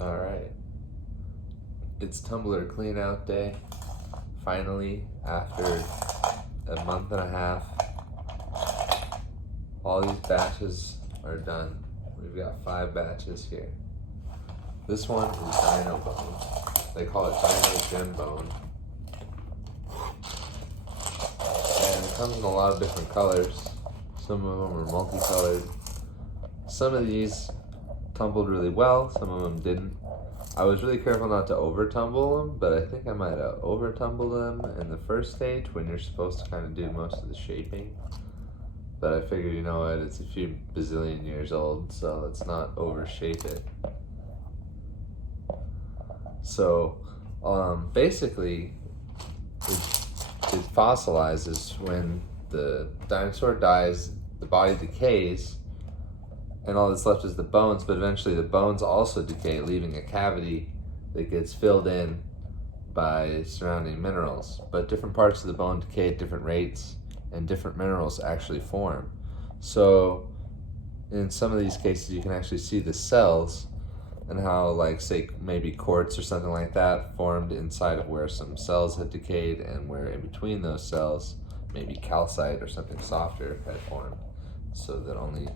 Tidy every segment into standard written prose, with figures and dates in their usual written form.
All right, it's tumbler clean out day. Finally, after a month and a half, all these batches are done. We've got 5 batches here. This one is Dino bone. They call it Dino gembone. And it comes in a lot of different colors. Some of them are multicolored. Some of these tumbled really well, some of them didn't. I was really careful not to over tumble them, but I think I might have over tumbled them in the first stage when you're supposed to kind of do most of the shaping. But I figured, you know what, it's a few bazillion years old, so let's not overshape it. So basically, it fossilizes when the dinosaur dies, the body decays, and all that's left is the bones, but eventually the bones also decay, leaving a cavity that gets filled in by surrounding minerals. But different parts of the bone decay at different rates, and different minerals actually form. So in some of these cases you can actually see the cells and how, like, say maybe quartz or something like that formed inside of where some cells had decayed, and where in between those cells maybe calcite or something softer had formed, so that only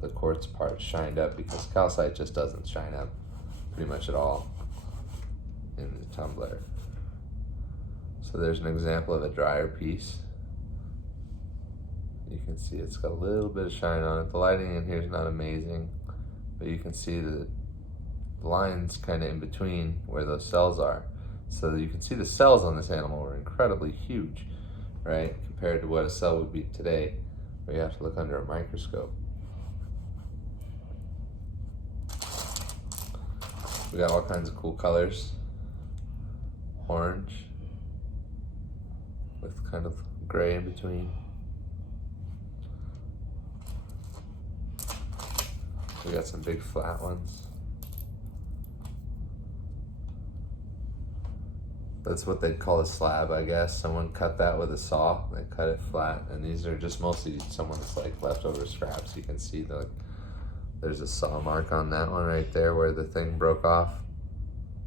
the quartz part shined up, because calcite just doesn't shine up pretty much at all in the tumbler. So there's an example of a drier piece. You can see it's got a little bit of shine on it. The lighting in here is not amazing, but you can see the lines kind of in between where those cells are. So that you can see the cells on this animal were incredibly huge, right? Compared to what a cell would be today, where you have to look under a microscope. We got all kinds of cool colors. Orange with kind of gray in between. We got some big flat ones. That's what they'd call a slab, I guess. Someone cut that with a saw. They cut it flat, and these are just mostly someone's like leftover scraps. You can see there's a saw mark on that one right there where the thing broke off,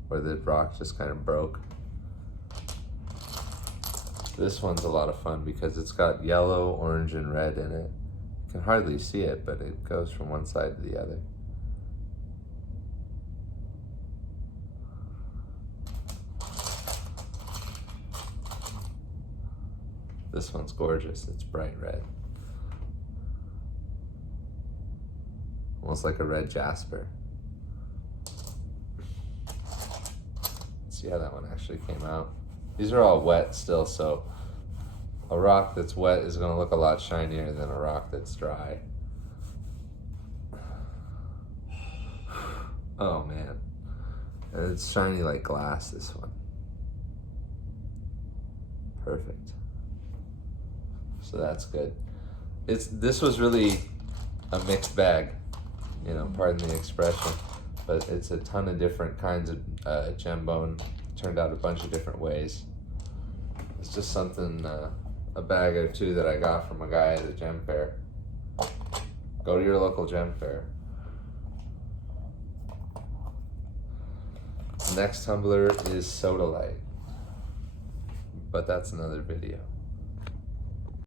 where the rock just kind of broke. This one's a lot of fun because it's got yellow, orange, and red in it. You can hardly see it, but it goes from one side to the other. This one's gorgeous. It's bright red. Almost like a red jasper. Let's see how that one actually came out. These are all wet still, so a rock that's wet is going to look a lot shinier than a rock that's dry. Oh man. And it's shiny like glass, this one. Perfect. So that's good. This was really a mixed bag, you know, pardon the expression, but it's a ton of different kinds of gembone. Turned out a bunch of different ways. It's just something, a bag or two that I got from a guy at a gem fair. Go to your local gem fair. The next tumbler is sodalite, but that's another video.